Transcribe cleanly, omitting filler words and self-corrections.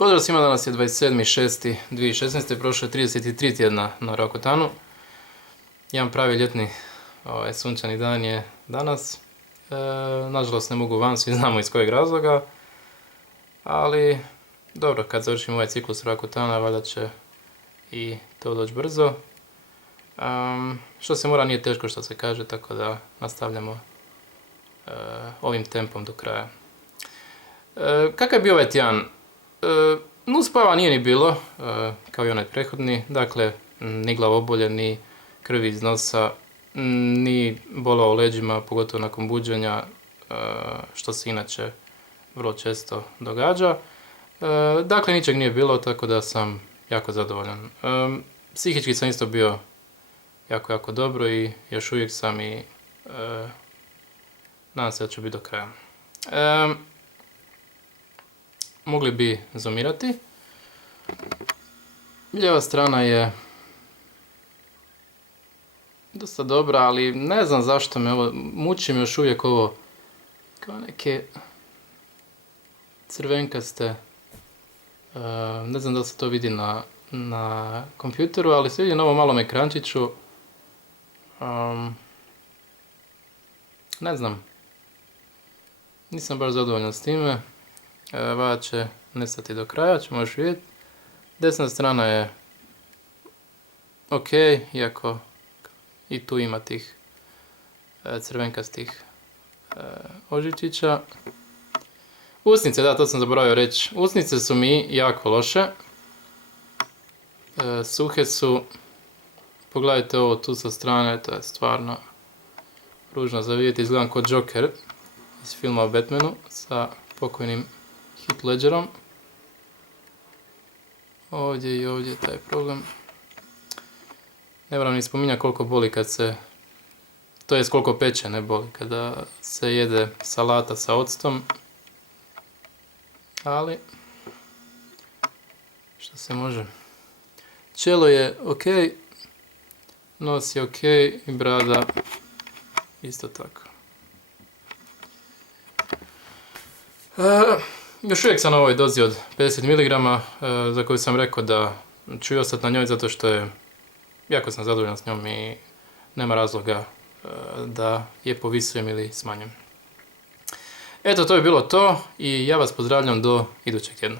Pozdrav svima, danas je 27.6.2016. Prošlo je 33 tjedna na Rakutanu. Jedan pravi ljetni sunčani dan je danas. Nažalost ne mogu van, svi znamo iz kojeg razloga. Ali dobro, kad završimo ovaj ciklus Rakutana, valjda će i to doći brzo. Što se mora nije teško, što se kaže, tako da nastavljamo ovim tempom do kraja. Kakav je bio ovaj tjedan? Nuspojava nije ni bilo, kao i onaj prethodni, dakle ni glavobolje, ni krvi iz nosa, ni bola u leđima, pogotovo nakon buđenja, što se inače vrlo često događa. Dakle, ničeg nije bilo, tako da sam jako zadovoljan. Psihički sam isto bio jako dobro i još uvijek sam i nadam se da ću biti do kraja. Mogli bi zoomirati. Lijeva strana je dosta dobra, ali ne znam zašto me ovo, muči me još uvijek ovo kao neke crvenkaste, ne znam da li se to vidi na kompjuteru, ali se vidi na ovom malom ekrančiću. Ne znam, nisam baš zadovoljan s time. Valjda će nestati do kraja, ćemo još vidjeti. Desna strana je ok, iako i tu ima tih crvenkastih ožičića. Usnice, da, to sam zaboravio reći. Usnice su mi jako loše. Suhe su. Pogledajte ovo tu sa strane, to je stvarno ružno za vidjeti. Izgledam kao Joker iz filma o Batmanu sa pokojnim Heath Ledgerom. Ovdje i ovdje je taj problem. Ne moram ni spominjati koliko boli kad se, to jest koliko peče, ne boli, kada se jede salata sa octom. Ali, što se može. Čelo je ok, nos je ok i brada isto tako. Još uvijek sam na ovoj dozi od 50 mg za koju sam rekao da ću i ostati na njoj zato što je, jako sam zadovoljan s njom i nema razloga da je povisujem ili smanjujem. Eto, to je bilo to i ja vas pozdravljam do idućeg tjedna.